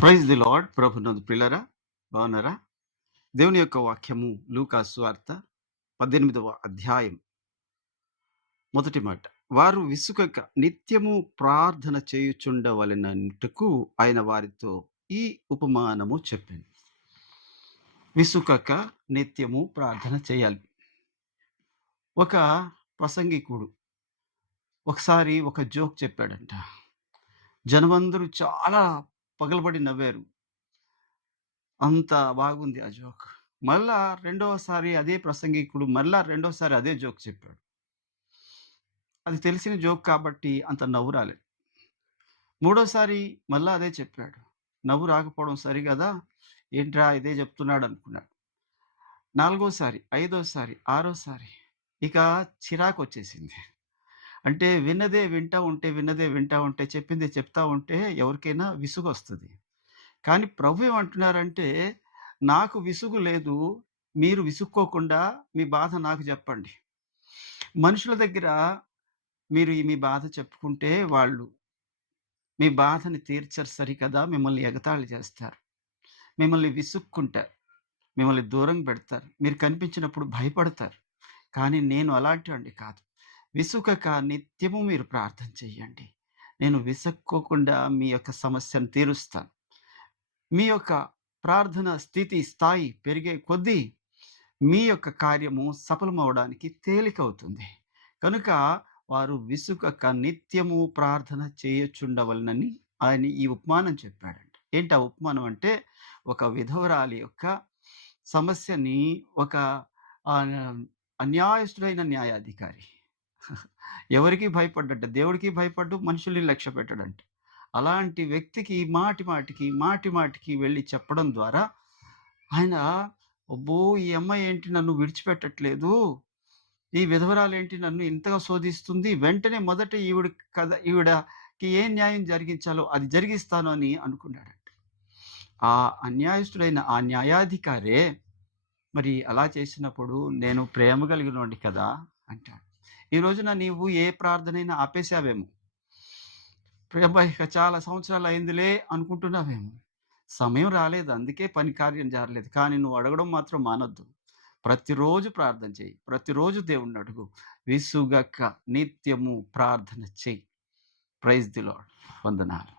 Praise the lord. ప్రభునందు ప్రియులారా, బాగున్నారా? దేవుని యొక్క వాక్యము లూకా సువార్త 18వ అధ్యాయం మొదటి మాట. వారు విసుకక నిత్యము ప్రార్థన చేయుచుండవలెనట్టుకు ఆయన వారితో ఈ ఉపమానము చెప్పాను. విసుకక నిత్యము ప్రార్థన చేయాలి. ఒక ప్రసంగికుడు ఒకసారి ఒక జోక్ చెప్పాడంట. జనమందరూ చాలా పగలబడి నవ్వారు. అంత బాగుంది ఆ జోక్. మళ్ళా రెండవసారి అదే ప్రసంగికుడు రెండోసారి అదే జోక్ చెప్పాడు. అది తెలిసిన జోక్ కాబట్టి అంత నవ్వు రాలేదు. మూడోసారి మళ్ళా అదే చెప్పాడు. నవ్వు రాకపోవడం సరి కదా! ఏంట్రా ఇదే చెప్తున్నాడు అనుకున్నాడు. నాలుగోసారి, ఐదోసారి, ఆరోసారి ఇక చిరాకొచ్చేసింది. అంటే విన్నదే వింటా ఉంటే చెప్పింది చెప్తా ఉంటే ఎవరికైనా విసుగొస్తది. కానీ ప్రభు ఏమంటున్నారంటే, నాకు విసుగు లేదు. మీరు విసుక్కోకుండా మీ బాధ నాకు చెప్పండి. మనుషుల దగ్గర మీరు మీ బాధ చెప్పుకుంటే వాళ్ళు మీ బాధని తీర్చరు సరికదా! మిమ్మల్ని ఎగతాళి చేస్తారు. మిమ్మల్ని విసుక్కుంటారు. మిమ్మల్ని దూరం పెడతారు. మీరు కనిపించినప్పుడు భయపడతారు. కానీ నేను అలాంటివాడిని కాదు. విసుకక నిత్యము మీరు ప్రార్థన చేయండి. నేను విసుక్కోకుండా మీ యొక్క సమస్యను తీరుస్తాను. మీ యొక్క ప్రార్థన స్థాయి పెరిగే కొద్దీ మీ యొక్క కార్యము సఫలమవ్వడానికి తేలికవుతుంది. కనుక వారు విసుకక నిత్యము ప్రార్థన చేయచుండవలెనని ఆయన ఈ ఉపమానం చెప్పాడంట. ఏంటి ఆ ఉపమానం అంటే, ఒక విధవరాలి యొక్క సమస్యని ఒక అన్యాయస్తుడైన న్యాయాధికారి ఎవరికీ భయపడ్డట. దేవుడికి భయపడ్డు, మనుషుల్ని లక్ష్య పెట్టడంట. అలాంటి వ్యక్తికి మాటి మాటికి వెళ్ళి చెప్పడం ద్వారా ఆయన, అబ్బో! ఈ అమ్మాయి ఏంటి నన్ను విడిచిపెట్టట్లేదు. ఈ విధవరాలేంటి నన్ను ఇంతగా శోధిస్తుంది. వెంటనే మొదట ఈవిడకి ఏ న్యాయం జరిగించాలో అది జరిగిస్తాను అని అనుకున్నాడంట. ఆ అన్యాయస్తుడైన ఆ న్యాయాధికారే మరి అలా చేసినప్పుడు నేను ప్రేమ కలిగినోడిని కదా అంటాడు. ఈ రోజున నీవు ఏ ప్రార్థనైనా ఆపేసావేమో. అబ్బా! ఇక చాలా సంవత్సరాలు అయిందిలే అనుకుంటున్నావేమో. సమయం రాలేదు. అందుకే పని కార్యం జారలేదు. కానీ నువ్వు అడగడం మాత్రం మానొద్దు. ప్రతిరోజు ప్రార్థన చెయ్యి. ప్రతిరోజు దేవుణ్ణి అడుగు. విసుగక నిత్యము ప్రార్థన చెయ్యి. Praise the Lord. వందనాలు.